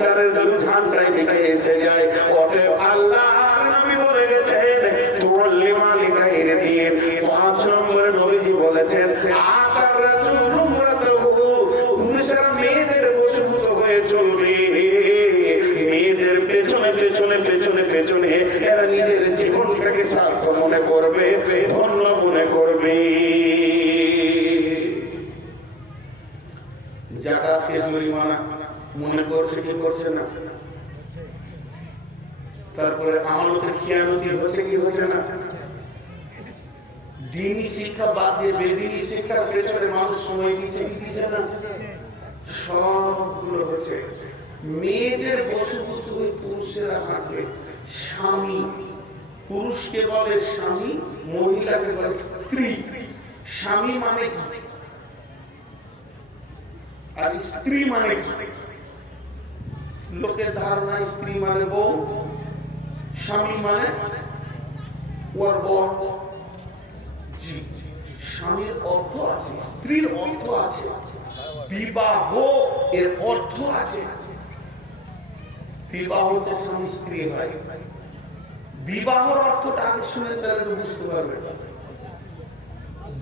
ইফতারের বিধানটাই থেকে এসে যায়। অতএব আল্লাহর নবী বলে গেছেন তুল্লি মালিকাইর দিয়ে 5 নম্বরে নবীজি বলেছেন আতার রাজুল উমরাতুহু, পুরুষেরা মেয়েদের বশীভূত হয়ে চলবে, মেয়েদের পেছনে পেছনে পেছনে পেছনে এরা নিজের জীবনটাকে সার্থক মনে করবে, ধন্য মনে করবে। যাকাতকে জরিমানা মনে করছে কি করছে না? তারপরে আমানতের খিয়ানতি হচ্ছে কি হচ্ছে না? দ্বীনি শিক্ষা বাদ দিয়ে বেদিনী শিক্ষার পেছনে মানুষ সময় দিচ্ছে কি দিচ্ছে না? সবগুলো হচ্ছে। মেয়েদের বশীভূত হয়ে পুরুষেরা হাঁটবে। স্বামী, পুরুষকে বলে স্বামী, মহিলাকে বলে স্ত্রী। স্বামী মানে কি আর স্ত্রী মানে কি? লোকের ধারণা স্ত্রী মানে বউ, স্বামী মানে ওর বর। জি, স্বামীর অর্থ আছে, স্ত্রীর অর্থ আছে, বিবাহ এর অর্থ আছে। বিবাহতে স্বামী স্ত্রী হয়। বিবাহর অর্থটা আগে শুনে তাহলে বুঝতে পারবে।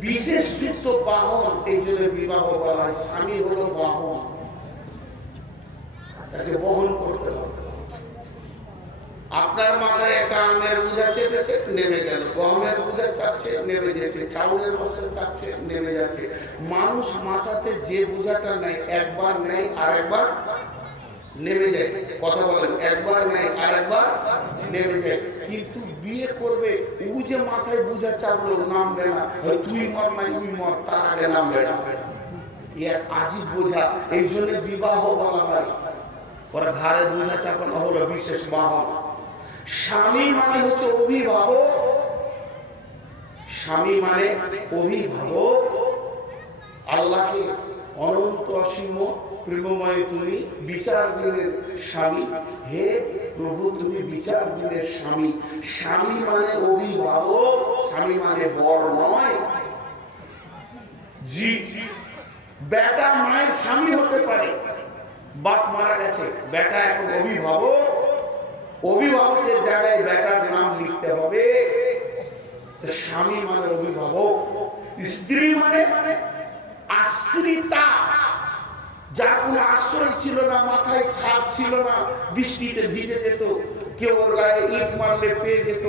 বিশেষ যুক্ত বাহন, এই জন্য বিবাহ বলা হয়। স্বামী হলো বাহন, তাকে বহন করতে হবে। আপনার মাথায় একটা আমের বোঝা চেপেছে, নেমে গেল। গমের বোঝা চাপছে, নেমে যাচ্ছে। চাউলের বস্তা চাপছে, নেমে যাচ্ছে। মানুষ মাথাতে যে বোঝাটা নেয়, একবার নেয় আর একবার নেমে যায়। কথা বলেন, একবার নেয় আর একবার নেমে যায়। কিন্তু বিয়ে করবে, ও যে মাথায় বোঝা চাপলো, নামবে না। তুই মর নাই উই মর, তার আগে নামবে না। এক আজীব বোঝা, এই জন্য বিবাহ বলা হয়। ওরা ঘাড়ে বোঝা চাপানো হলো বিশেষ বাহন। স্বামী মানে হচ্ছে অভিভাবক। স্বামী মানে অভিভাবক। আল্লাহকে অনন্ত অসীম প্রেমময় তুমি বিচার দিনের স্বামী। হে প্রভু, তুমি বিচার দিনের স্বামী। স্বামী মানে অভিভাবক, স্বামী মানে বর নয়। জি, বেটা মায়ের স্বামী হতে পারে, বাপ মারা গেছে, বেটা এখন অভিভাবক। অভিভাবকের জায়গায় বেটার নাম লিখতে হবে। স্বামী মানে অভিভাবক। স্ত্রী মানে আশ্রিতা, যার কোনো আশ্রয় ছিল না, মাথায় ছাদ ছিল না, বৃষ্টিতে ভিজে যেত, কেউ ওর গায়ে ইট মারলে পেয়ে যেত।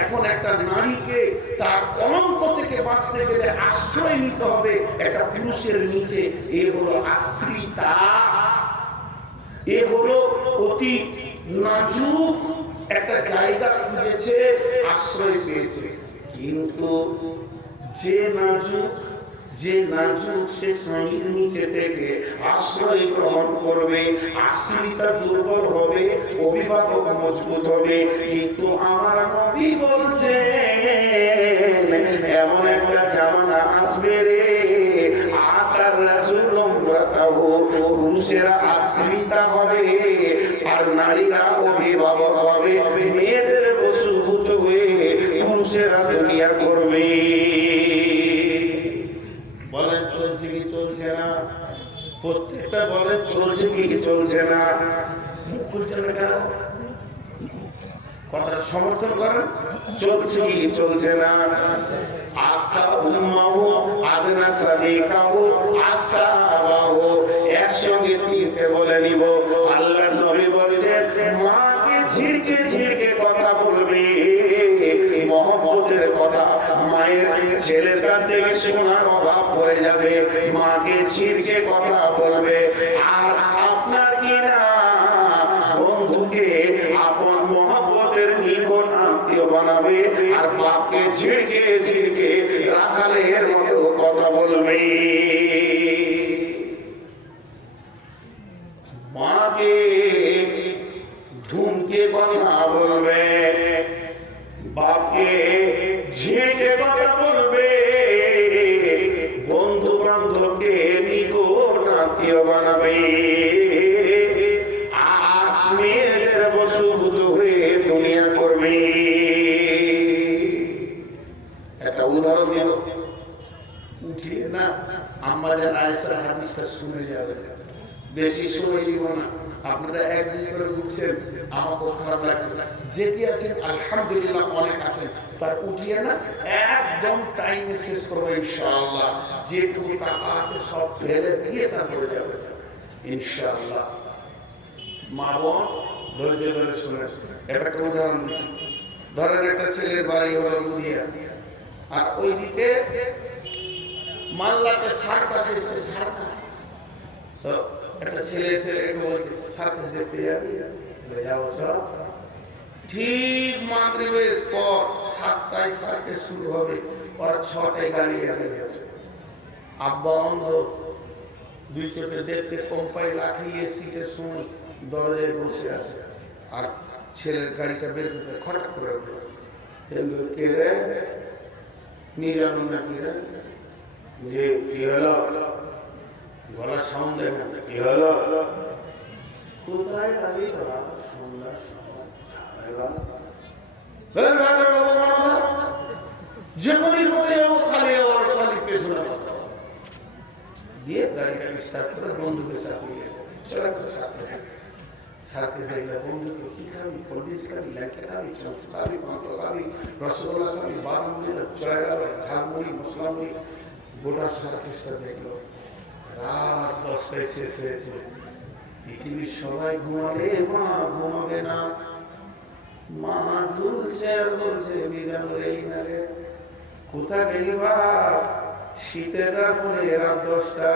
এখন একটা নারীকে তার কলঙ্ক থেকে বাঁচতে গেলে আশ্রয় নিতে হবে একটা পুরুষের নিচে। এ হলো আশ্রিতা, এ হলো অতি নাজুক একটা জায়গা খুঁজেছে, আশ্রয় পেয়েছে। কিন্তু যে নাজুক সে স্বামীর নিচে থেকে আশ্রয় গ্রহণ করবে, আশ্রিতা দুর্বল হবে, অভিভাবক মজবুত হবে। কিন্তু আমার নবী বলছে এমন একটা জামানা আসবে রে, আতার রাজুল উমরাতাহু, পুরুষেরা আশ্রিতা হবে আর নারীরা অভিভাবক হবে। মেয়েদের বশীভূত হয়ে পুরুষেরা দুনিয়া করবে। বলেন চলছে কি চলছে না? প্রত্যেকটা বলেন চলছে কি চলছে না? মুখ খুলছে না কেন? কথাটা সমর্থন করেন। চলছে কি চলছে না? আকা উম্মাহু আদনা সাদিকাহু আসাবাহু, একসঙ্গে তিনটে বলে নিব। আল্লাহর নবী বলেছেন মাকে ঝিরকে ঝিরকে কথা বলবে, মহব্বতের কথা। মায়ের ছেলের কাছ থেকে শোনার অভাব পড়ে যাবে, মাকে ঝিরকে কথা বলবে। আর আপনার কি না বন্ধুকে আপন মহব্বতের নিকট আত্মীয় বানাবে, আর বাপকে ঝিরকে ঝিরকে রাখালের মতো কথা বলবে। মাকে ধুমকে কথা বলবে, বাপকে ঝিরকে কথা বলবে, বন্ধু বান্ধবকে নিকট আত্মীয় বানাবে। আর মেয়েদের বশীভূত হয়ে দুনিয়া করবে। একটা উদাহরণ দিব, উঠিয়ে না আমাদের আয়েশার হাদিসটা শুনে যাবে, বেশি সময় দিব না। আপনারা একদিন করে উঠছেন, আমাকেও খারাপ লাগছে। যেটি আছেন আলহামদুলিল্লাহ অনেক আছেন, তার উঠিয়ে না একদম টাইমে শেষ করবো ইনশাআল্লাহ। যেটুকু টাকা আছে সব ফেলে দিয়ে তারপরে যাবে ইনশাআল্লাহ। মা বোন ধৈর্য ধরে শুনেন, এটা একটা উদাহরণ দিচ্ছি। ধরেন একটা ছেলের বাড়ি হলো বুড়িয়া, আর ওইদিকে মাল্লাতে সার্কাস এসছে। সার্কাস তো একটা ছেলে এসে বলছে সার্কাস দেখতে যাবি, যাবো চল। ঠিক মাগরিবের পর 7টায় সার্কাস শুরু হবে, ওরা 6টায় গাড়ি বেরিয়ে গেছে। আব্বা অন্ধ, দুই চোখে দেখতে কম পাই, লাঠি নিয়ে সিটের সময় দরজায় বসে আছে। আর ছেলের গাড়িটা বের করতে খটাক করে উঠলো। কে রে, নিয়ে যাবেন না কি রে? যে কি হলো, গলা সাউন্ড দেখেন, কি হলো, কোথায় আলি যখনই কোথায় যাবো খালি ওর খালি পেছনে দিয়ে গাড়িটা স্টার্ট করে বন্ধুকে চাপিয়ে সাথে দেখলে বন্ধুকে কি খাবি, কলবিজ খাবি, ল্যাংচা খাবি, চমচু খাবি, মাংস খাবি, রসগোল্লা খাবি, বাদাম মুড়ি চলে গেল, ঝালমুড়ি, মশলা মুড়ি, গোটা সার্কেসটা দেখলো। রাত 10টায় শেষ হয়েছে। পৃথিবীর সবাই ঘুমালে মা ঘুমাবে না। মা ঢুলছে আর বলছে বিজানুর এই নারে কোথা গেলি বাপ, শীতের রাত মনে রাত 10টা।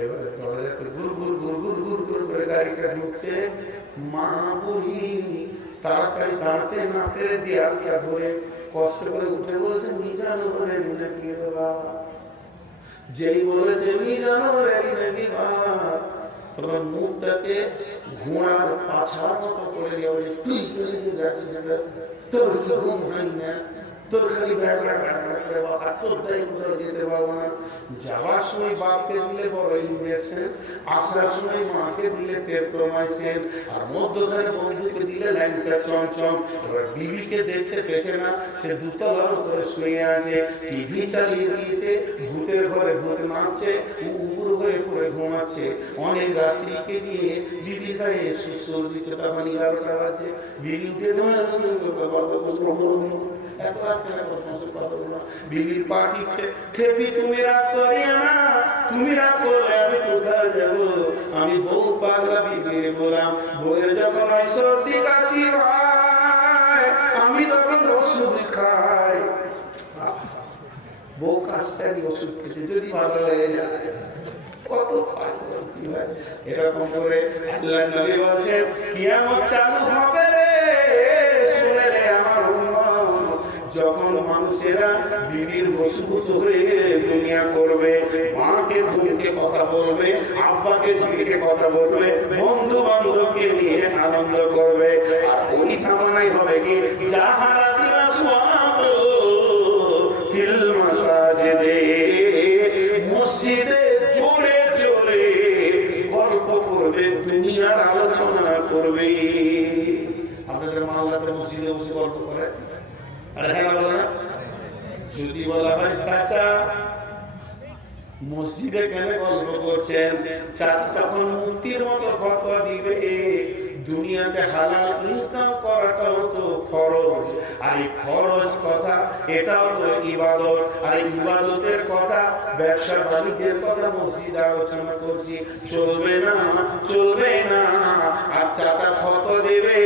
এবারে দরজাতে গুর গুর গুর গুর গুর গুর করে গাড়িটা ঢুকছে। মা বুড়ি তাড়াতাড়ি দাঁড়াতে না পেরে দেয়ালটা ধরে কষ্ট করে উঠে বলছে মিজানুর রেডি নাকি বাবা। যেই বলেছে মিজানুর রেডি নাকি বাবা, তখন মুখটাকে ঘোড়ার পাছার মতো করে দিয়ে বলে তুই চলে যে গেছিস, তোর কি ঘুম হয় না, তোর খালি তোর দায় কোথাও যেতে পারবো না। যাওয়ার সময় বাপকে দিলে বড় ইঞ্জেকশন, আসার সময় মাকে দিলে টেট্রোমাইসিন, আর মধ্যখানে বন্ধুকে দিলে ল্যাংচা চমচম। এবার বিবিকে দেখতে পেছে না, সে দুতলার উপরে শুয়ে আছে, টিভি চালিয়ে দিয়েছে, ভূতের ঘরে ভূত নাচছে, উপর হয়ে পড়ে ঘুমাচ্ছে। অনেক রাত্রিকে নিয়ে বিবির গায়ে সুসুর দিচ্ছে, তখন 11টা বাজে। বিবি উঠে বিবির পাটি খেপি, তুমি রাগ করিয়া না, তুমি রাগ করলে আমি কোথায় যাব। আমি বউ পাগলা বিবি বললাম, বউয়ের যখন সর্দি কাশি হয় আমি তখন ওষুধ খাই। বউ কাশি ওষুধ খেতে যদি ভালো হয়ে যায় কত এরকম করে আল্লাহ নবী বলছেন কিয়ামত চালু হবে রে। শুনে রে আমার উম্মত, যখন মানুষেরা বিবির বশীভূত হয়ে দুনিয়া করবে, মাকে ধুমকে কথা বলবে, আব্বাকে ঝিকে কথা বলবে, বন্ধু বান্ধবকে নিয়ে আনন্দ করবে। আর ওই থামানাই হবে কি যাহারা দিনা সুয়াব ফিল মাসাজিদে, মসজিদে জোরে জোরে গল্প করবে, দুনিয়ার আলোচনা করবে। আপনাদের মাল্লাতে মসজিদে বসে গল্প করে, আরে হ্যাঁ বলো না। যদি বলা হয় চাচা মসজিদে কেন গল্প করছেন, চাচা তখন মুক্তির মতো ফতোয়া দিবে, দুনিয়াতে হালাল ইনকাম করাটাও তো ফরজ, আর এই ফরজ কথা এটাও তো ইবাদত, আর এই ইবাদতের কথা, ব্যবসা বাণিজ্যের কথা মসজিদে আলোচনা করছি, চলবে না চলবে না। আর চাচা ফতোয়া দেবে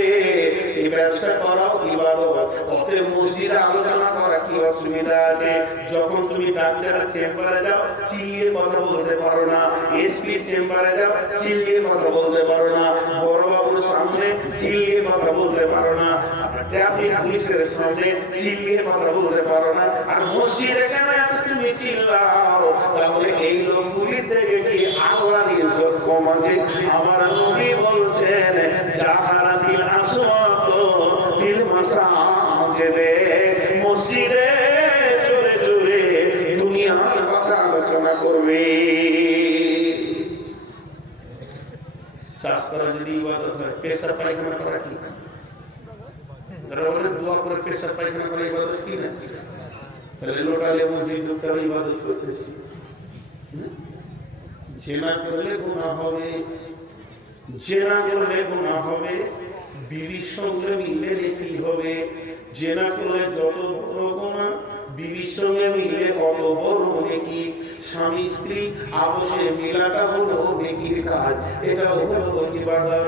এই ব্যবসা করাও ইবাদত, অতএব মসজিদে আলোচনা করা কি অসুবিধা আছে? যখন তুমি ডাক্তারের চেম্বারে যাও চিল্লিয়ে কথা বলতে পারো না, এসপি চেম্বারে যাও চিল্লিয়ে কথা বলতে পারো না, বড় বাবুর সামনে চিল্লিয়ে কথা বলতে পারো না, ট্রাফিক পুলিশের সামনে চিল্লিয়ে কথা বলতে পারো না। আর মসজিদে কেন এত তুমি চিল্লাও? তাহলে এই লোকগুলির থেকে কি আল্লাহর ইজ্জত কম আছে? আমার নবী বলছেন যাহারা দিল আসওয়াত ফিল মাসাজিদে, মসজিদে জোরে জোরে দুনিয়ার কথা আলোচনা করবে। চাষ করা যদি ইবাদত হয়, পেশাব পায়খানা করা কি? তারা বলে দোয়া করে পেশাব পায়খানা করা ইবাদত কি না? তাহলে লোকালে মসজিদ ঢুকতে হবে ইবাদত করতেছি। জিনা করলে গুনাহ হবে, জেনা করলে গুনাহ হবে, বিবির সঙ্গে মিললে নেকি হবে। জেনা করলে যত বড় গুনাহ, বিবির সঙ্গে মিললে কত বড় নেকি। স্বামী স্ত্রী আপোষে মিলাটা হলো নেকির কাজ, এটা হলো ইবাদত।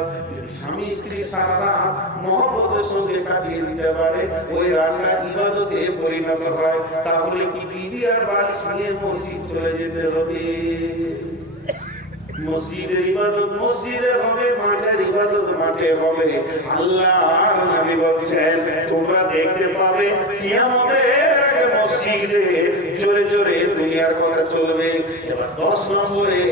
স্বামী স্ত্রী সারা রাত মহব্বতের সঙ্গে কাটিয়ে দিতে পারে, ওই রাতটা ইবাদতে পরিণত হয়। তাহলে কি বিবি আর বাড়ি নিয়ে মসজিদ চলে যেতে হবে? মসজিদের ইবাদত মসজিদে হবে, মাঠের ইবাদত মাঠে হবে। আল্লাহর নবী বলেন তোমরা দেখতে পাবে কিয়ামতের আগে মসজিদে জোরে জোরে দুনিয়ার কথা চলবে। এবার 10 নম্বরে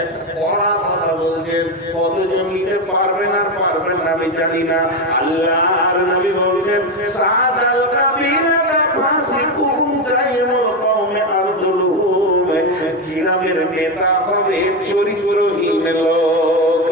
একটা কড়া কথা বলছেন, কতজন নিতে পারবেন আর পারবেন না আমি জানি না। আল্লাহর নবী বলেন সাদাল কাবিরা ফাসিকুম জাইমুল কওমে আরদুলুম, গ্রামের নেতা হবে চরিত্রহীন লোক।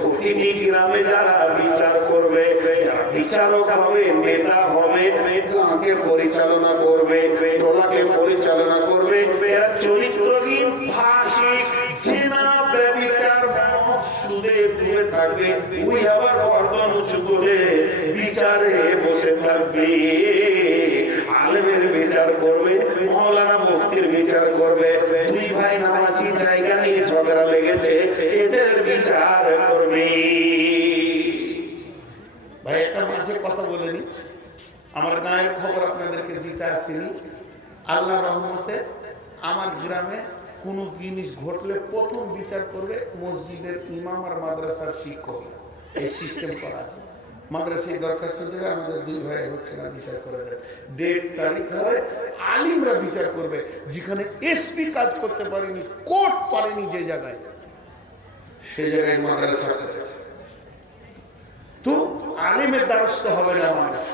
প্রতিটি গ্রামে যারা বিচার করবে, যারা বিচারক হবে, নেতা হবে, কাকে পরিচালনা করবে, টোলাকে পরিচালনা করবে, এরা চরিত্রহীন, ফাসিক, জিনা, ব্যভিচার, মদ, সুদে ডুবে থাকবে। ওই আবার গর্দন উঁচু করে বিচারে বসে থাকবে। আলেমের বিচার করবে, মাওলানা মুফতির বিচার করবে। দুই ভাই নামাজি জায়গা নিয়ে ঝগড়া লেগেছে, এদের বিচার করবে। ভাই একটা মাঝে কথা বলেনি, আমার গায়ের খবর আপনাদেরকে দিতে আসেনি। আল্লাহর রহমতে আমার গ্রামে কোনো জিনিস ঘটলে প্রথম বিচার করবে মসজিদের ইমাম আর মাদ্রাসার শিক্ষক। এই সিস্টেম করা আছে। মাদ্রাসায় দরখাস্ত দেবে, আমাদের দুই ভাই হচ্ছে না, বিচার করে দেবে। ডেট তারিখ হবে, আলিমরা বিচার করবে। যেখানে এসপি কাজ করতে পারেনি, কোর্ট পারেনি, যে জায়গায়, সে জায়গায় মাদ্রাসা করেছে। তো আলিমের দ্বারস্থ হবে না মানুষ,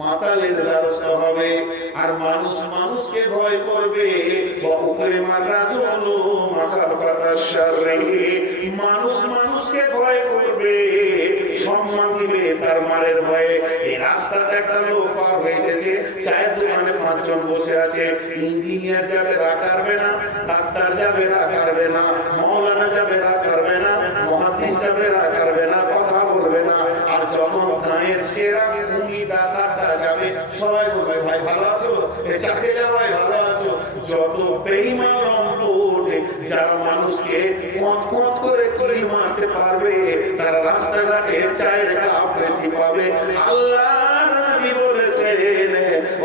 মাতালের দ্বারস্থ হবে। আর মানুষ মানুষকে ভয় করবে। মানুষ মানুষকে ভয় করবে, সম্মান দিবে তার মারের ভয়ে। এই রাস্তাতে একটা লোক পার হয়ে গেছে, চায়ের দোকানে 5 জন বসে আছে। ইঞ্জিনিয়ার যাবে রাগ করবে না, ডাক্তার যাবে রাগ করবে না, মাওলানা যাবে রাগ করবে না, মুহাদ্দিস যাবে রাগ করবে না, কথা বলবে না। আর যখন গায়ের সেরা ভূমি ডাকাতটা যাবে, সবাই বলবে ভাই ভালো আছো, এ চাকরি যাওয়াই ভালো আছো। যত বেঈমান রংপুরে যারা মানুষকে মত করে করে মারতে পারবে, তারা রাস্তাঘাটে চায়ের কাপ বেশি পাবে। আল্লাহর নবী বলেছেন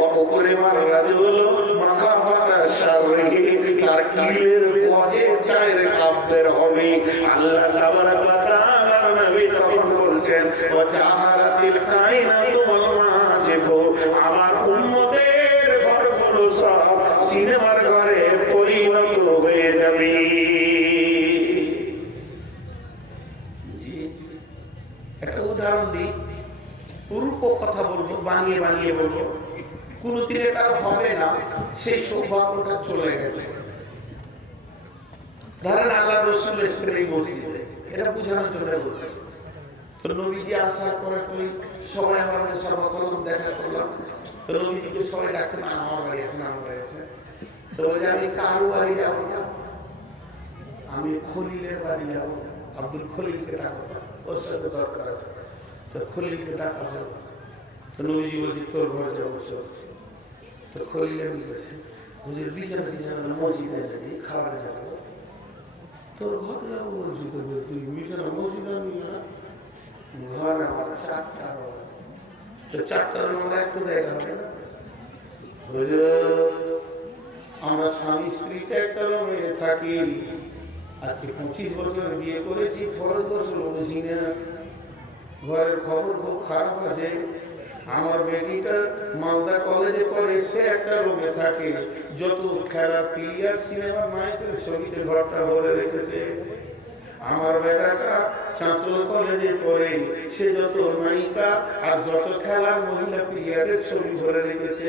অপকরে মার রাজুল মাখাফাতা শারহি, তার কিলের পথে চায়ের কাপ বের হবে। আল্লাহ তাবারাক ওয়া তাআলা নবী তখন বলছেন ওয়াজাহারাতিল কায়নাতু ওয়াল মাজিবু, আমার উম্মতের ঘরগুলো সব সিনেমার ঘরে পরিণত হয়ে যাবে। একটা উদাহরণ দিই, রূপ কথা বলবো, বানিয়ে বানিয়ে বলবো, কোনদিন এটা হবে না, সেই সৌভাগ্যটা চলে গেছে। ধরেন আল্লাহ রসুল এসেছেন এই মসজিদে, এটা বোঝানোর জন্য বলছে। তো নবীজি আসার পরে সবাই আমাদের সর্বপ্রথম দেখা করলাম। তো নবীজিকে সবাই ডাকছেন, আমার বাড়ি আছেন, আমার বাড়ি আছে। তো আমি কারো বাড়ি যাবো না, আমি খলিলের বাড়ি যাবো, আব্দুল খলিলকে ডাকো, ওর সাথে দরকার আছে। তো খলিলকে ডাকা হলো। তো নবীজি বলছি তোর ঘরে যাবো। তো খলিল আমি বলছি হুজুর বিছানা মসজিদে যাবি, খাবারে যাবো। তোর ঘরে যাবো বলছি, তো তুই বিছানা মসজিদে আনবি না? ঘর আমার 4টা, তো 4টার আমরা একটু দেখা হবে না। আমরা স্বামী স্ত্রীতে একটা রুমে থাকি, আজকে 25 বছর বিয়ে করেছি, ফরজ গোসল বুঝি না। ঘরের খবর খুব খারাপ আছে। আমার বেটিটা মালদা কলেজে পড়ে, সে একটা রুমে থাকে। যত খেলার প্লেয়ার, সিনেমার নায়কের ছবিতে ঘরটা ভরে রেখেছে। আমার বেটাটা চাঁচল কলেজে পড়ে, সে যত নায়িকা আর যত খেলার মহিলা প্লেয়ারের ছবি ভরে রেখেছে।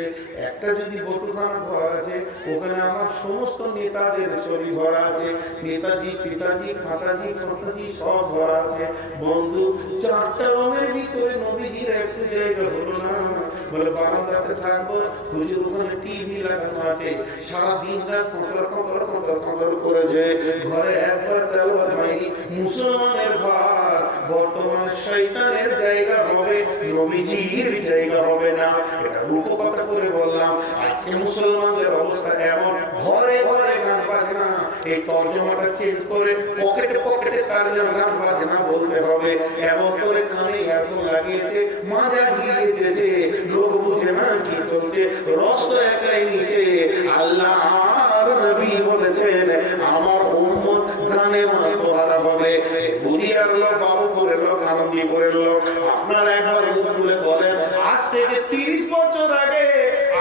একটা যদি বটুখানা ঘর আছে, ওখানে আমার সমস্ত নেতাদের ছবি ভরা আছে। নেতাজি, পিতাজি, খাতাজি, ফতাজি সব ভরা আছে। বন্ধু, 4টা রুমের ভিতরে নবীজির একটু জায়গা হলো না। বলে বারান্দাতে থাকবো, হুজুর ওখানে টিভি লাগানো আছে, সারা দিন রাত কতর করে যে ঘরে একবার তেল হয়নি। মুসলমানের ঘর বর্তমানে শয়তানের জায়গা হবে, নবীজির জায়গা হবে না। এটা রূপক কথা করে বললাম। আজকে মুসলমানদের অবস্থা এমন, ঘরে ঘরে গান বাজনা। এই তর্জমাটা চেঞ্জ করে পকেটে পকেটে তার গান বাজনা বলতে হবে। এমন করে কানে এরকম লাগিয়েছে, মাজা হিলিয়েছে, লোক বুঝে না কি চলছে, রস একাই নিচে। আল্লাহ আর নবী বলেছেন আমার উম্মত গানে মাতোয়ারা হবে। বুদিয়ার লোক, বাবু করে লোক, আনন্দি করে লোক। আপনারা একবার মুখ খুলে বলেন, আজ থেকে 30 বছর আগে,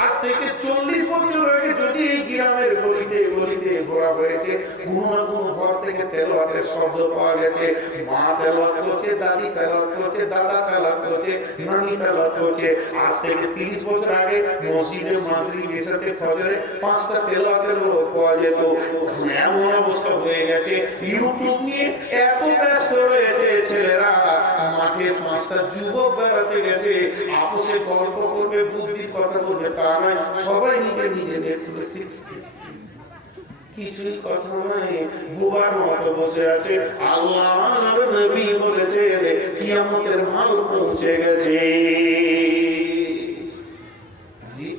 আজ থেকে 40 বছর আগে যদি এই গ্রামের গলিতে গলিতে ঘোরা হয়েছে, কোনো না কোনো ঘর থেকে তেলাওয়াতের শব্দ পাওয়া গেছে। মা তেলাওয়াত করছে, দাদি তেলাওয়াত করছে, দাদা তেলাওয়াত করছে, নানি তেলাওয়াত করছে। আজ থেকে 30 বছর আগে মসজিদে মাগরিব এশাতে ফজরে 5টা তেলাওয়াতের লোক পাওয়া যেত। এমন অবস্থা হয়ে গেছে, ইউটিউব নিয়ে এত ব্যস্ত রয়েছে ছেলেরা, মাঠে 5টা যুবক বেড়াতে গেছে, আপোষে গল্প করবে, বুদ্ধির কথা বলবে, তা নয়, সবাই নিজে নিজে নেট খুলে ফিরছে। কিছুই কথা নাই, বুবার মতো বসে আছে। আল্লাহর নবী বলেছে কিয়ামতের মাল পৌঁছে গেছে। জি,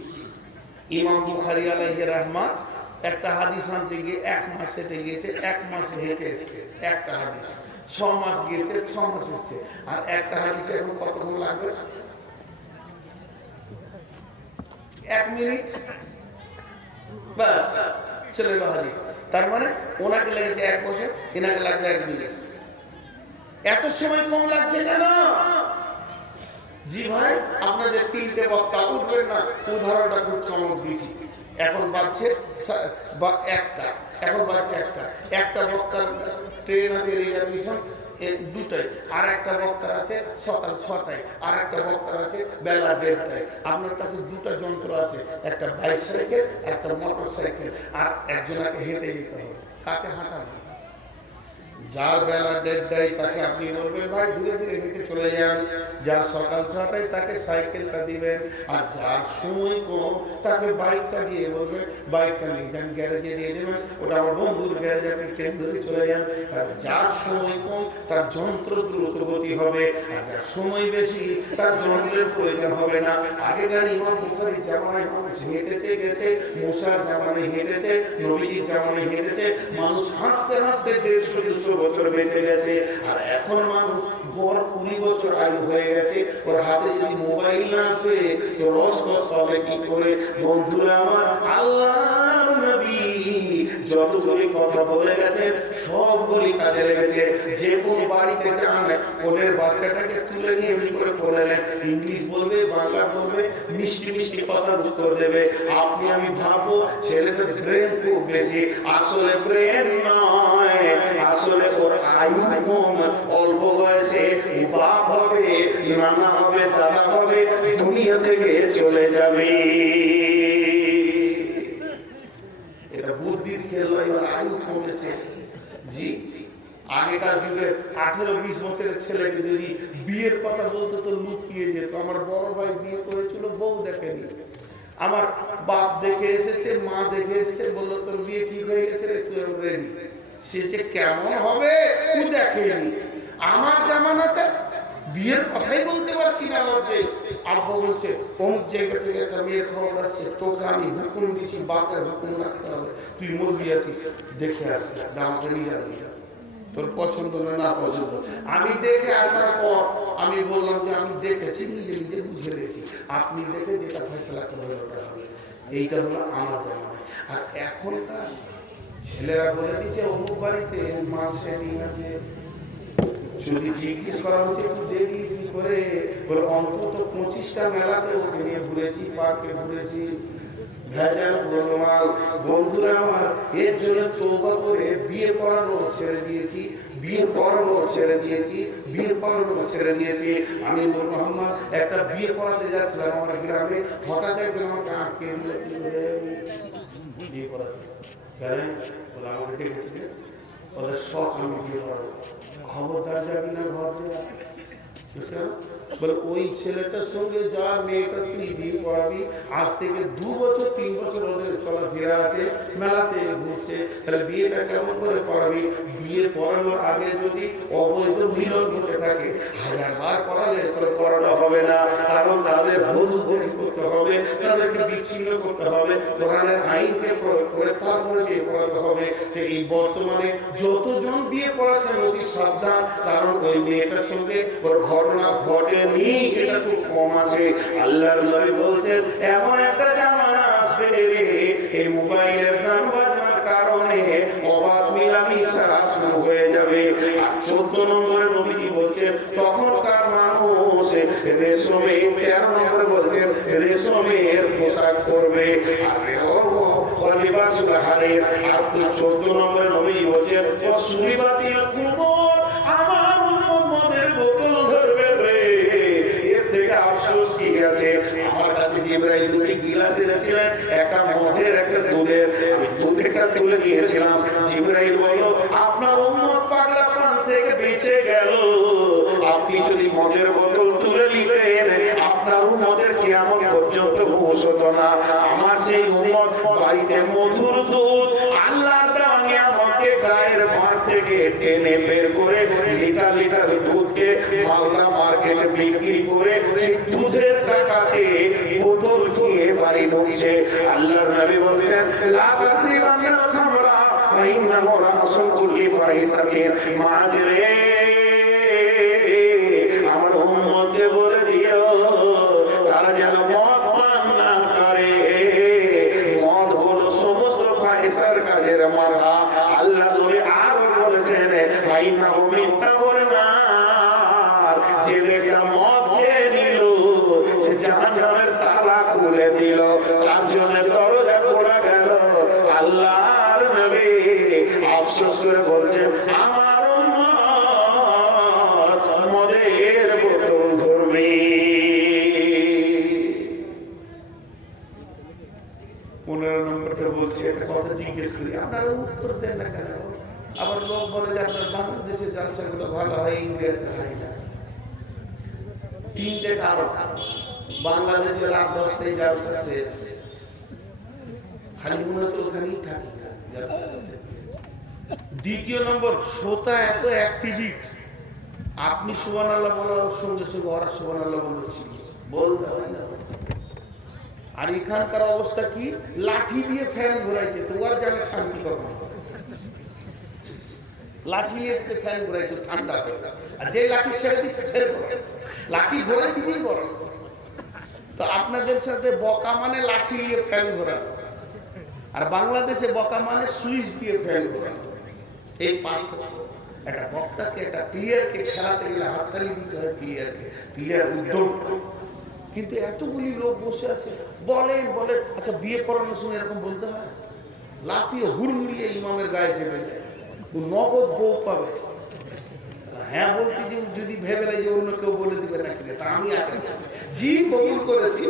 ইমাম বুখারী আলাইহি রাহমাত একটা হাদিস আনতে গিয়ে 1 মাস হেঁটে গিয়েছে, 1 মাস হেঁটে এসছে একটা হাদিস। 6 মাস গিয়েছে, 6 মাস এসছে। আর একটা হাদিসে এখন কতক্ষণ লাগবে? 1 মিনিট বাস চলে এলো হাদিস। তার মানে ওনাকে লেগেছে 1 বছর, এনাকে লাগবে 1 মিনিট। এত সময় কম লাগছে কেন? জি ভাই, আপনাদের 3টে বক্তা উঠবেন না, উদাহরণটা খুব চমক দিয়েছি। এখন বাজছে একটা, এখন বাজছে একটা বক্তার ট্রেন আছে রিজার্ভেশন 2টায়, আর একটা বক্তার আছে সকাল 6টায়, আর একটা বক্তার আছে বেলা 1:30টায়। আপনার কাছে 2টা যন্ত্র আছে, একটা বাইসাইকেল, একটা মোটর সাইকেল, আর একজনকে হেঁটে যেতে হবে। কাকে হাঁটাবে? যার বেলা 1:30টায় তাকে আপনি বলবেন ভাই ধীরে ধীরে হেঁটে চলে যান। যার সকাল 6টায় তাকে সাইকেলটা দিবেন, আর যার সময় কম তাকে বাইকটা দিয়ে বলবেন বাইকটা নিয়ে যান, গ্যারেজে দিয়ে দেবেন, ওটা আমার বন্ধুর গ্যারেজে, আপনি ট্রেন ধরে চলে যান। আর যার সময় কম তার যন্ত্র দ্রুত গতি হবে, আর যার সময় বেশি তার যন্ত্রের প্রয়োজন হবে না। আগেকার ইমাম বুখারীর জামানায় মানুষ হেঁটেছে গেছে, মুসার জামানায় হেঁটেছে, নবীজির জামানায় হেঁটেছে, মানুষ হাসতে হাসতে 150-200 বছর বেঁচে গেছে। আর এখন মানুষ গড় 20 বছর আয়ু হয়ে গেছে। ওর হাতে যদি মোবাইল না আসবে তো রস পাবে কি করে? বন্ধুরা আমার, আল্লাহর নবী যতগুলি কথা বলে গেছে সবগুলি কাজে লেগেছে। যে কোন বাড়িতে যান, কোলের বাচ্চাটাকে তুলে নিয়ে এমনি করে কোলে নেন, ইংলিশ বলবে, বাংলা বলবে, মিষ্টি মিষ্টি কথার উত্তর দেবে। আপনি আমি ভাববো ছেলেদের ব্রেন খুব বেশি, আসলে ব্রেন নয়, আসলে ওর আয়ু কম। অল্প বয়সে বাপ হবে, নানা হবে, দাদা হবে, দুনিয়া থেকে চলে যাবে। এটা বুদ্ধির খেল, এবার আয়ু কমেছে। জি, আগেকার যুগে 18-20 বছরের ছেলেকে যদি বিয়ের কথা বলতো তো লুকিয়ে যেত। আমার বড় ভাই বিয়ে করেছিল, বউ দেখেনি। আমার বাপ দেখে এসেছে, মা দেখে এসেছে, বললো তোর বিয়ে ঠিক হয়ে গেছে রে, তুই রেডি। সে যে কেমন হবে তুই দেখেনি। আমার জামানাতে বিয়ের কথাই বলতে পারছি না লজ্জে। আব্বা বলছে অমুক জায়গা থেকে একটা মেয়ের খবর আসছে, তোকে আমি হুকুম দিচ্ছি, বাপের হুকুম রাখতে হবে, তুই মুরগি আছিস, দেখে আসবি, দামকে নিয়ে যাবি, তোর পছন্দ না পছন্দ। আমি দেখে আসার পর আমি বললাম যে আমি দেখেছি, নিজে নিজে বুঝে নিয়েছি, আপনি দেখে যেটা ফয়সালা করবে ওটা হবে। এইটা হলো আমার জামানায়। আর এখনকার ছেলেরা বলে দিচ্ছে অমুক বাড়িতে মাল সেটিং আছে, যদি জিজ্ঞেস করা হচ্ছে তুই দেখলি কি করে, বলে অন্তত 25টা মেলাতে ওকে নিয়ে ঘুরেছি, পার্কে ঘুরেছি, ভেজাল গোলমাল। বন্ধুরা আমার, এর জন্য তওবা করে বিয়ে পড়ানো ছেড়ে দিয়েছি, বিয়ে পড়ানো ছেড়ে দিয়েছি, বিয়ে পড়ানো ছেড়ে দিয়েছি। আমি নূর মোহাম্মদ একটা বিয়ে পড়াতে যাচ্ছিলাম আমার গ্রামে, হঠাৎ একজন আমাকে আটকে দিল বিয়ে পড়াতে। কেন বলে আমাকে ডেকেছিল, ওদের শখ আমি বিয়ে পড়াবো। খবরদার যাবি না ঘর যা, বলে ওই ছেলেটার সঙ্গে যার মেয়েটা তুই বিয়ে পড়াবি, আজ থেকে 2 বছর 3 বছর ওদের চলাফেরা আছে, মেলাতে ঘুরছে, তাহলে বিয়েটা কেমন করে পড়াবি? বিয়ে পড়ানোর আগে যদি অবৈধ মিলন ঘটে থাকে, 1000 বার পড়ালে তাহলে পড়ানো হবে না, কারণ তাদের বন্ধুত্বই করতে হবে, তাদেরকে বিচ্ছিন্ন করতে হবে, কোরআনের আইনকে প্রয়োগ করে তারপরে বিয়ে পড়াতে হবে। তো এই বর্তমানে যতজন বিয়ে পড়াচ্ছেন অতি সাবধান, কারণ ওই মেয়েটার সঙ্গে ওর ঘটনা ঘটেনি, এটা খুব কম আছে। আল্লাহর নবী বলছেন এমন একটা জামানা আসবে রে, এই মোবাইলের গান বাজনার কারণে অবাধ মিলামিশা শুরু হয়ে যাবে। 14 নম্বরে নবীজি বলছেন তখনকার মানুষ রেশমে, 13 নম্বরে বলছেন রেশমের পোশাক পরবে, আর লিবাসুল হারির। আর 14 নম্বরে নবীজি বলছেন সুরিবাতিল কুবর, আমার উম্মতের বোতল ধরবে রে, এর থেকে আফসোস কি আছে? আমার কাছে জিবরাইল দুটি গিলাস এনেছিলেন, একটা মদের একটা দুধের, দুধেরটা তুলে দিয়েছিলাম। জিবরাইল বলল আপনার উম্মত পাগলাপন থেকে বেঁচে গেল, আপনি যদি মদের বোতল তুলে দিবেন আপনার উম্মতের কিয়ামত পর্যন্ত পৌঁছতো না। আমার সেই উম্মত বাড়িতে মধুর দুধ আল্লাহ দেওয়া নিয়ামতকে গায়ের ভার থেকে টেনে বের করে লিটার লিটার দুধকে মালদা মার্কেটে বিক্রি করে সেই দুধের টাকাতে বোতল খেয়ে বাড়ি ঢুকছে। আল্লাহর নবী বলেন লা তাসরিবান খামরা ফাইন্নাহু রাসুল কুল্লি ফাইসাতিন, মাযরে আমার উম্মতকে বলে দিও তারা যেন মদ পান না করে, মদ হলো সমস্ত ফাইসার কাজের মারা। আল্লাহ নবী আরো বলেছেন ফাইন্নাহু মিত্তাবুর নার, যে ব্যক্তি মদ খেয়ে নিল সে জাহান্নামের তালা খুলে দিল, তার জন্য দরজা খোলা গেল। আল্লাহর নবী আফসোস করে বলছেন আমার উম্মত মদের বোতল ধরবে। 15 নম্বরটা বলছে একটা কথা জিজ্ঞেস করি, আপনারা উত্তর দেন না কেন? আবার লোক বলে যে আপনার বাংলাদেশে জালসাগুলো ভালো হয়, ইন্ডিয়াতে হয় না। 3টে কারণ। বাংলাদেশে রাত 10টায় জালসা শেষ, খালি মনে হচ্ছে ওখানেই থাকি। 2 নম্বর, শ্রোতা এত অ্যাক্টিভিট, আপনি সুবহানাল্লাহ বলার সঙ্গে সঙ্গে ওরা সুবহানাল্লাহ বলছিল, বলতে হয় না। আর এখানকার অবস্থা কি, লাঠি দিয়ে ফ্যান ঘোরাইছে, তো ওর জানে শান্তি কথা, লাঠি নিয়ে ফ্যান ঘোরাইছে ঠান্ডা, আর যে লাঠি ছেড়ে দিচ্ছে ফের গরম, লাঠি ঘোরাই দিতেই গরম। তো আপনাদের সাথে বকা মানে লাঠি নিয়ে ফ্যান ঘোরানো, আর বাংলাদেশে বকা মানে সুইচ দিয়ে ফ্যান ঘোরানো। এই পার্থক্য। একটা বক্তাকে, একটা প্লেয়ারকে খেলাতে গেলে হাততালি দিতে হয় প্লেয়ারকে, প্লেয়ার উদ্যোগ। কিন্তু এতগুলি লোক বসে আছে, বলেন বলেন। আচ্ছা বিয়ে পড়ানোর সময় এরকম বলতে হয়? লাফিয়ে হুড়মুড়িয়ে ইমামের গায়ে চেপে যায়, ও নগদ বউ পাবে। হ্যাঁ বলতে যে যদি ভেবে নেয় যে অন্য কেউ বলে দিবে নাকি, তা আমি জি কবুল করেছি,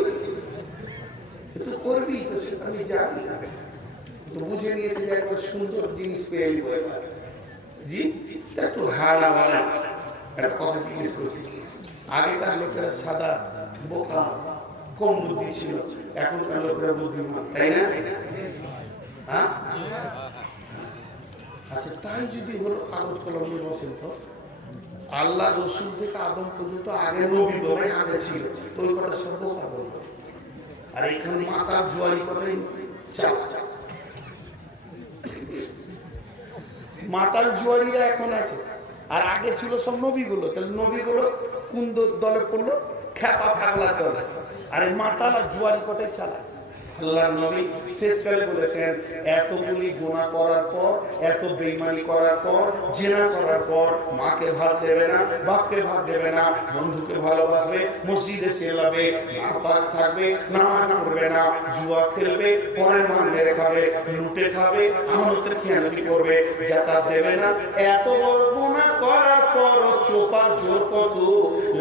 তো করবি তো, সেটা আমি জানি, তো বুঝে নিয়েছে যে একটা সুন্দর জিনিস পেয়ে হয়ে পারে। জি একটু হাড়া হাড়া একটা কথা জিজ্ঞেস করছি, আগেকার লোকেরা সাদা বোকা কম বুদ্ধি ছিল, এখনকার লোকেরা বুদ্ধিমান, তাই না? হ্যাঁ আচ্ছা, তাই যদি হলো কাগজ কলম নিয়ে বসেন তো আল্লাহ রসুল থেকে আদম পর্যন্ত আগে নবী বলে আগে ছিল, তো ওই কটা সব বোকা বলবো। আর এখানে মাতার জোয়ারি করে চাল, মাতাল জুয়ারিরা এখন আছে, আর আগে ছিল সব নবীগুলো। তাহলে নবীগুলো কোন দলে পড়লো? খ্যাপা পাগলার দলে। আর এই মাতাল আর জুয়ারি কটাই চালায়। আল্লাহর নবী শেষকালে বলেছেন এতগুলি গুনাহ করার পর, এত বেঈমানি করার পর, জিনা করার পর মাকে ভাত দেবে না, বাপকে ভাত দেবে না, বন্ধুকে ভালোবাসবে, মসজিদে চেল্লাবে, নাপাক থাকবে, নামাজ পড়বে না, জুয়া খেলবে, পরের মাল মেরে খাবে, লুটে খাবে, আমানতের খেয়ানতি করবে, যাকাত দেবে না, এত বড় গুনাহ করার পর চোপার জোর কত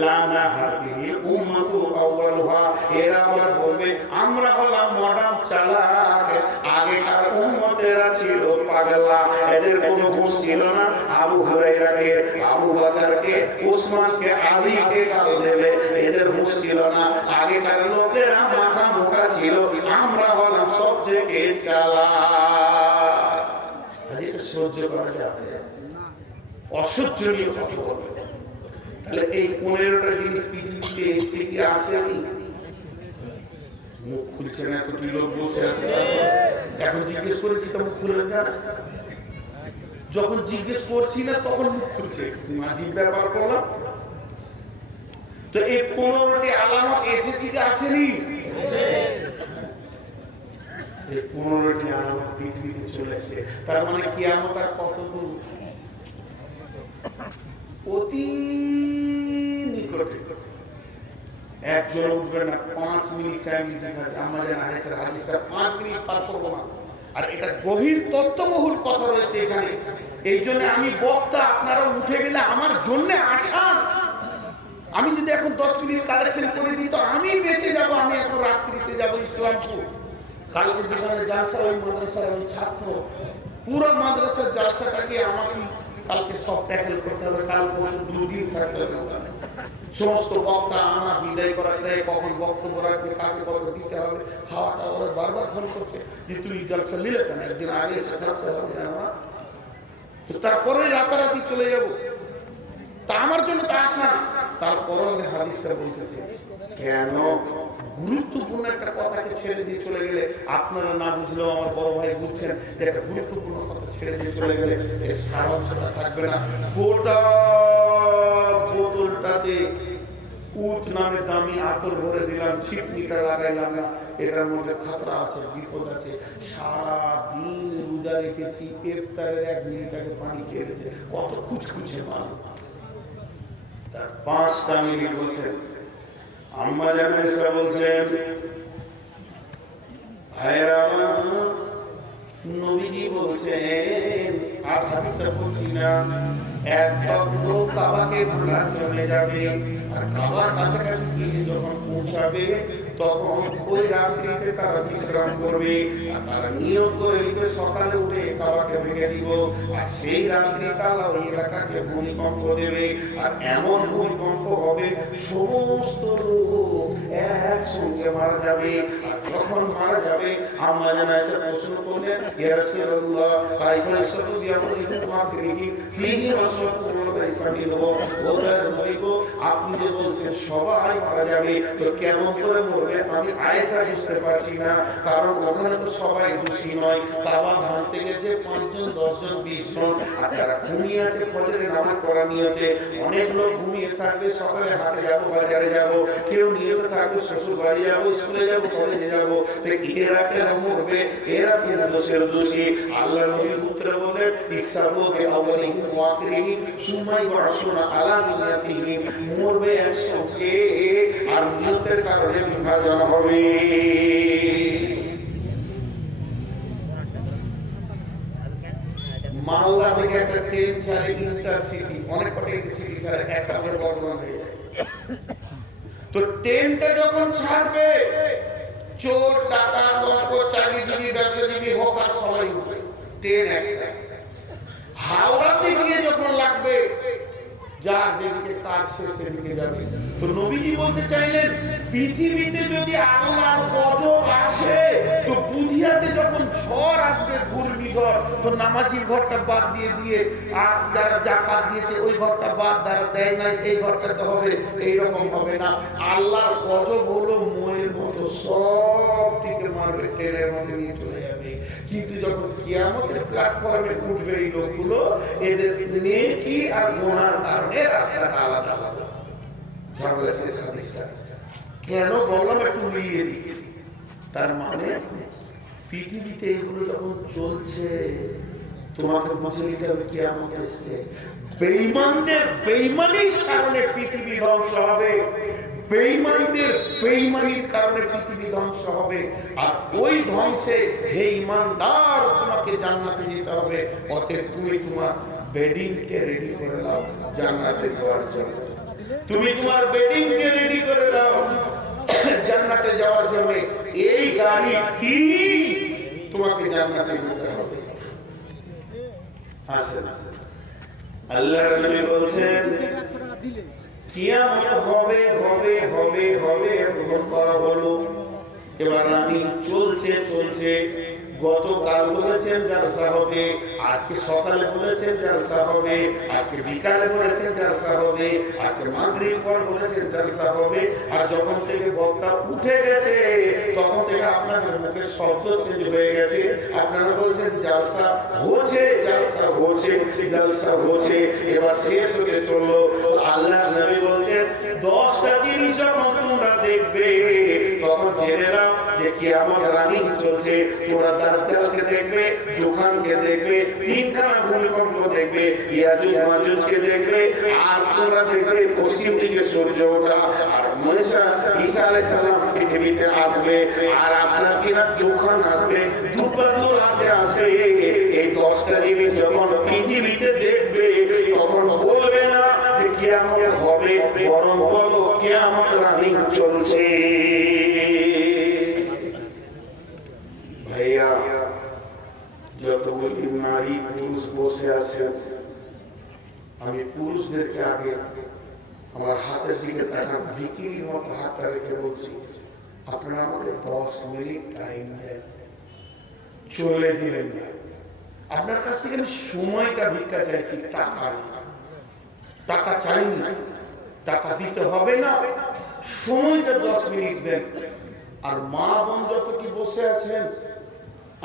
লানা হাতে উম্মত আউয়ালুহা, এরা আবার বলবে আমরা হলাম মডার্ন চালাক, আগেকার উম্মতেরা ছিল পাগলা, এদের কোনো হুঁশ ছিল না। আবু হুরায়রাকে, আবু বকরকে, উসমানকে, আলীকে গাল দেবে, এদের হুঁশ ছিল না। আগেকার লোকেরা মাথা মোটা ছিল, আমরা হলাম সব থেকে চালাক। এটা সহ্য করা যাবে? অসহ্যনীয় কথা বলবে। তাহলে এই 15টা জিনিস পৃথিবীতে এসে কি আসেনি? মুখ খুলছে না, এতটি লোক বসে আছে, এখন জিজ্ঞেস করেছি তো মুখ খুলে না, যখন জিজ্ঞেস করছি না তখন মুখ খুলছে, মাঝির ব্যাপার করলাম। তো এই 15টি আলামত এসেছে কি আসেনি? এই 15টি আলামত পৃথিবীতে চলে এসেছে। তার মানে কিয়ামত আর কত দূর? অতি নিকটে। একজন উঠবে না, 5 মিনিট টাইম দিয়েছে, আমাদের হাদিসের হাদিসটা 5 মিনিট পার করবো না। আর এটা গভীর তত্ত্ববহুল কথা রয়েছে এখানে। এই জন্য আমি বক্তা, আপনারা উঠে গেলে আমার জন্য আসান। আমি যদি এখন 10 মিনিট কালেকশন করে দিই তো আমি বেঁচে যাব। আমি এখন রাত্রিতে যাব ইসলামপুর। কালকে যেখানে জালসা, ওই মাদ্রাসার ওই ছাত্র, পুরো মাদ্রাসার জালসাটাকে আমাকে কালকে সব ট্যাকেল করতে হবে। কালকে 2 দিন থাকতে হবে। সমস্ত বক্তা আমার বিদায় করাতে, কখন বক্তব্য রাখবে, কাকে কত দিতে হবে, খাওয়াটা ওরা বারবার ফোন করছে যে তুমি জলসা নিলে কেন, একদিন আগে এসে থাকতে হবে আমার। তো তারপরে রাতারাতি চলে যাব, তা আমার জন্য তো আসান। তারপরে আমি হাদিসটা বলতে চাইছি, কেন গুরুত্বপূর্ণ একটা কথাকে ছেড়ে দিয়ে চলে গেলে, আপনারা না বুঝলেও আমার বড় ভাই বুঝছেন যে একটা গুরুত্বপূর্ণ কথা ছেড়ে দিয়ে চলে গেলে এর সারাংশটা থাকবে না। গোটা বোতলটাতে উট নামে দামি আতর ভরে দিলাম, ছিটনিটা লাগাইলাম না, এটার মধ্যে খাতরা আছে, বিপদ আছে। সারা দিন রোজা রেখেছি, ইফতারের 1 মিনিট আগে পানি খেয়ে গেছে, কত খুচখুচে মানুষ। তার 5টা মিনিট বসে আম্মা জানেন এসে বলছেন, ভাইরা নবীজি বলছেন, আর হাদিসটা বলছি না, এক ভক্ত কাবাকে ঘোরার জন্য যাবে, আর কাবার কাছাকাছি গিয়ে যখন পৌঁছাবে তখন ওই রাত্রিতে তারা বিশ্রাম করবে। আর তারা নিয়ম করে নিবে সকালে উঠে কাবাকে ভেঙে দিব, আর সেই রাত্রিতে আল্লাহ ওই এলাকাকে ভূমিকম্প দেবে। আর এমন ভূমিকম্প হবে সমস্ত লোক একসঙ্গে মারা যাবে। আর যখন মারা যাবে আমরা যেন এসে প্রশ্ন করলেন, ইয়া রাসূলুল্লাহ কাইফা ইয়াসফু বিআমরিহি ওয়াকরিহি ফিহি রাসূলুল্লাহ ইসলামিল্লাহ, ওদের নবী গো আপনি যে বলছেন সবাই মারা যাবে, তো কেমন করে মরবে? আমি আয়েশা বুঝতে পারছি না, কারণ ওখানে তো সবাই দোষী নয়। কাবা ভাঙতে গেছে 5 জন, 10 জন, 20 জন, আর যারা ঘুমিয়ে আছে ফজরের নামাজ পড়া নিয়তে, অনেক লোক ঘুমিয়ে থাকবে, সকালে হাটে যাবো, বাজারে যাবো, কেউ নিয়ত থাকবে শ্বশুর বাড়ি যাবো, স্কুলে যাবো, কলেজে যাবো, তো এরা কেন মরবে? এরা কিন্তু দোষের দোষী। আল্লাহ নবী পুত্র বললেন, ইকসাবু বিআওয়ালিহি ওয়া আখিরিহি সুম্মা ইউআসুনা আলা নিয়াতিহি, মরবে একসঙ্গে আর নিয়তের কারণে বিভাজন হবে। মালদা থেকে একটা ট্রেন ছাড়ে ইন্টারসিটি, অনেক কটা ইন্টারসিটি ছাড়ে, একটা করে বর্ধমান হয়ে যায়। তো ট্রেনটা যখন ছাড়বে, চোর, ডাকাত, লম্পট, চাকরিজীবী, ব্যবসাজীবী হোক আর সবাই উঠবে। ট্রেন একটা হাওড়াতে গিয়ে যখন লাগবে, যার যেদিকে কাজ সে সেদিকে যাবে। তো নবীজি বলতে চাইলেন, পৃথিবীতে যদি আল্লাহর গজব আসে, তো বুধিয়াতে যখন ঝড় আসবে, ঘূর্ণিঝড়, তো নামাজির ঘরটা বাদ দিয়ে দিয়ে আর যারা জাকাত দিয়েছে ওই ঘরটা বাদ, যারা দেয় নাই এই ঘরটাতে হবে, এইরকম হবে না। আল্লাহর গজব হলো ময়ের মতো, সবটিকে মারবে, ট্রেনের মধ্যে নিয়ে চলে যাবে। কিন্তু যখন কিয়ামতের প্ল্যাটফর্মে উঠবে এই লোকগুলো, এদের নেকি আর গুনার কারণে রাস্তাটা আলাদা হবে। ঝগড়া শেষ হাদিসটা কেন বললাম একটু মিলিয়ে দিই। তার মানে পৃথিবীতে এগুলো যখন চলছে, তোমাকে বুঝে নিতে হবে কিয়ামত আসছে। বেঈমানদের বেঈমানির কারণে পৃথিবী ধ্বংস হবে, বেঈমানদের বেঈমানির কারণে পৃথিবী ধ্বংস হবে। আর ওই ধ্বংসে হে ঈমানদার, তোমাকে জান্নাতে যেতে হবে। অতএব তুমি তোমার বেডিং কে রেডি করে নাও জান্নাতে যাওয়ার জন্য। তুমি তোমার বেডিং কে রেডি করে নাও জান্নাতে যাওয়ার জন্য। এই গাড়িটি তোমাকে জান্নাতে যেতে হবে। হাসেন আল্লাহর নবী বলছেন কিয়ামত হবে হবে হবে হবে এরকম করা হলো। এবার আমি চলছে চলছে, গতকাল বলেছেন জালসা হবে, আজকে সকালে বলেছেন জালসা হবে, আজকে বিকালে বলেছেন জালসা হবে, আজকে মাগরিব পর বলেছেন জালসা হবে। আর যখন থেকে বক্তা উঠে গেছে তখন থেকে আপনাদের মুখের শব্দ চেঞ্জ হয়ে গেছে। আপনারা বলছেন জালসা হচ্ছে জালসা হচ্ছে জালসা হচ্ছে। এবার শেষ হতে চললো। আল্লাহর নবী বলছেন 10টা জিনিস যখন তোমরা দেখবে তখন জেনে নাও যে কিয়ামত রানিং চলছে। তোমরা দাজ্জালকে দেখবে, দুখানকে দেখবে, তিনখানা ভূমিকম্প দেখবে, ইয়াজুজ মাজুজকে দেখবে, আর তোমরা দেখবে পশ্চিম দিকে সূর্য ওঠা, আর মুসা ঈসা আলাইহিস সালাম পৃথিবীতে আসবে, আর আপনার কিনা দুখান আসবে, দুপাতুল আসবে। এই 10টা জিনিস যখন পৃথিবীতে দেখবে তখন বলবে না যে কিয়ামত হবে, বরং বলো কিয়ামত রানিং চলছে। ভাইয়া, যতগুলি নারী পুরুষ বসে আছেন, আমি পুরুষদেরকে আগে আমার হাতের দিকে তাকান, ভিকিরির মতো হাতটা রেখে বলছি আপনারা আমাকে 10 মিনিট টাইম দেন, চলে দিলেন না। আপনার কাছ থেকে আমি সময়টা ভিক্ষা চাইছি, টাকা টাকা চাইনি, টাকা দিতে হবে না, সময়টা 10 মিনিট দেন। আর মা বোন যত কি বসে আছেন,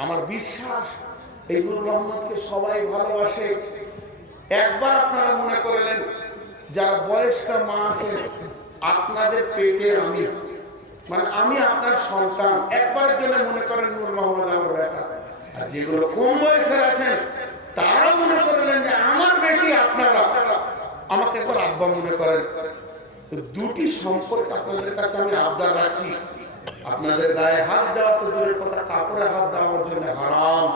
আমার বিশ্বাস এই নুরুল আহমদকে সবাই ভালোবাসে। একবার আপনারা মনে করলেন যারা বয়স্কা মা আছেন, আপনাদের পেটে আমি, মানে আমি আপনার সন্তান, একবারের জন্য মনে করেন নুরুল আহমদ আমার বেটা। আর যেগুলো কম বয়সের আছেন তারা মনে করলেন যে আমার বেটি, আপনারা আমাকে একবার আব্বা মনে করেন। তো দুটি সম্পর্কে আপনাদের কাছে আমি আবদার রাখছি। আপনাদের গায়ে হাত দেওয়া তো দূরের কথা, কাপড়ে হাত দেওয়ার জন্য হারাম,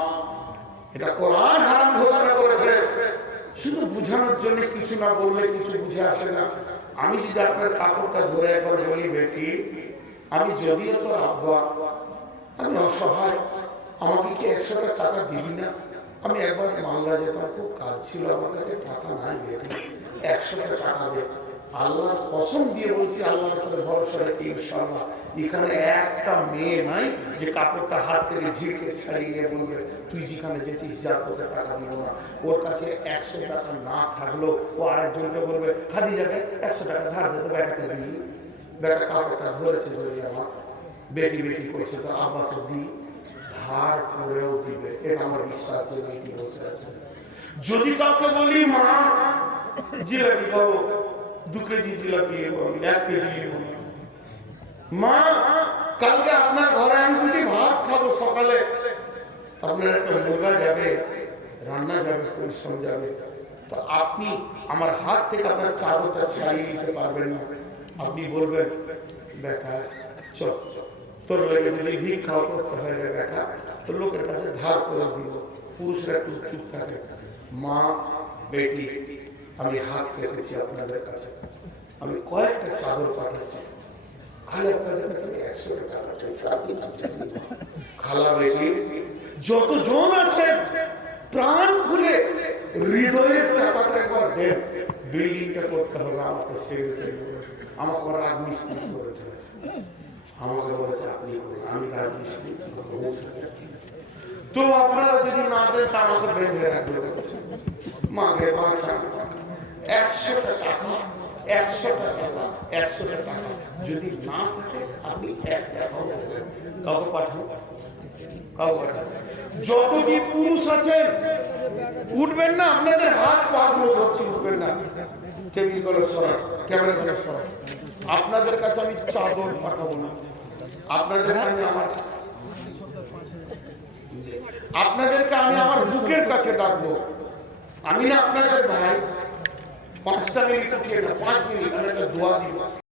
এটা কোরআন হারাম ঘোষণা করেছে। শুধু বুঝানোর জন্য কিছু না বললে কিছু বুঝে আসে না। আমি যদি আপনার কাপড়টা ধরে একবার বলি বেটি, আমি যদিও তো আব্বা, আমি অসহায়, আমাকে কি 100টা টাকা দিবি না? আমি একবার মালদা যেতাম, খুব কাজ ছিল, আমার কাছে টাকা নাই বেটি, 100টা টাকা দে। আল্লাহর কসম দিয়ে বলছি, আল্লাহর উপরে ভরসা রেখে ইনশাআল্লাহ, এখানে একটা মেয়ে নাই যে কাপড়টা হাত থেকে ঝিড়কে ছাড়িয়ে নিয়ে বলবে তুই যেখানে যেছিস যা, তোকে টাকা দিব না। ওর কাছে 100 টাকা না থাকলো ও আরেকজনকে বলবে খাদিজাকে 100 টাকা ধার দে তো বেটাকে দিই। বেটা কাপড়টা ধরেছে ধরে আমার বেটি বেটি করছে, তো আব্বাকে দিই, ধার করেও দিবে। এটা আমার বিশ্বাস যে বেটি বসে আছে। যদি কাউকে বলি মা জিলাপি খাবো, 2 কেজি জিলাপি, 1 কেজি নেবো, মা কালকে আপনার ঘরে আমি 2টি ভাত খাবো সকালে, আপনার একটা মুরগা যাবে, রান্না যাবে, পরিশ্রম যাবে, তো আপনি আমার হাত থেকে আপনার চাদরটা ছাড়িয়ে নিতে পারবেন না। আপনি বলবেন বেটা চল, তোর লেগে যদি ভিক্ষাও করতে হয় রে বেটা, তোর লোকের কাছে ধার করে দিব। পুরুষরা একটু চুপ থাকে। মা বেটি, আমি হাত পেতেছি আপনাদের কাছে, আমি কয়েকটা চাদর পাঠাচ্ছি, খালি আপনাদের কাছে 100 টাকা চাইছি। খালা বেটি যতজন আছেন প্রাণ খুলে হৃদয়ের টাকাটা একবার দেন। বিল্ডিংটা করতে হবে আমাকে, সেই আমাকে রাজমিস্ত্রি করে চলেছে, আমাকে বলেছে আপনি করুন, আমি রাজমিস্ত্রি। তো আপনারা যদি না দেন তা আমাকে বেঁধে রাখবে। মাকে বাঁচা 100টা টাকা, 100টা টাকা, 100টা টাকা যদি না থাকে আপনি 1 টাকাও দেবেন। কাউকে পাঠান, কাউকে পাঠান। যতদিন পুরুষ আছেন উঠবেন না, আপনাদের হাত পা গুলো ধরছে, উঠবেন না। টেবিল গুলো সরান, ক্যামেরা গুলো সরান। আপনাদের কাছে আমি চাদর পাঠাবো না, আপনাদেরকে আমি আমার বুকের কাছে ডাকবো। আমি না আপনাদের ভাই, 5টা মিনিট উঠিয়ে না, 5 মিনিট আমি একটা দোয়া দিব।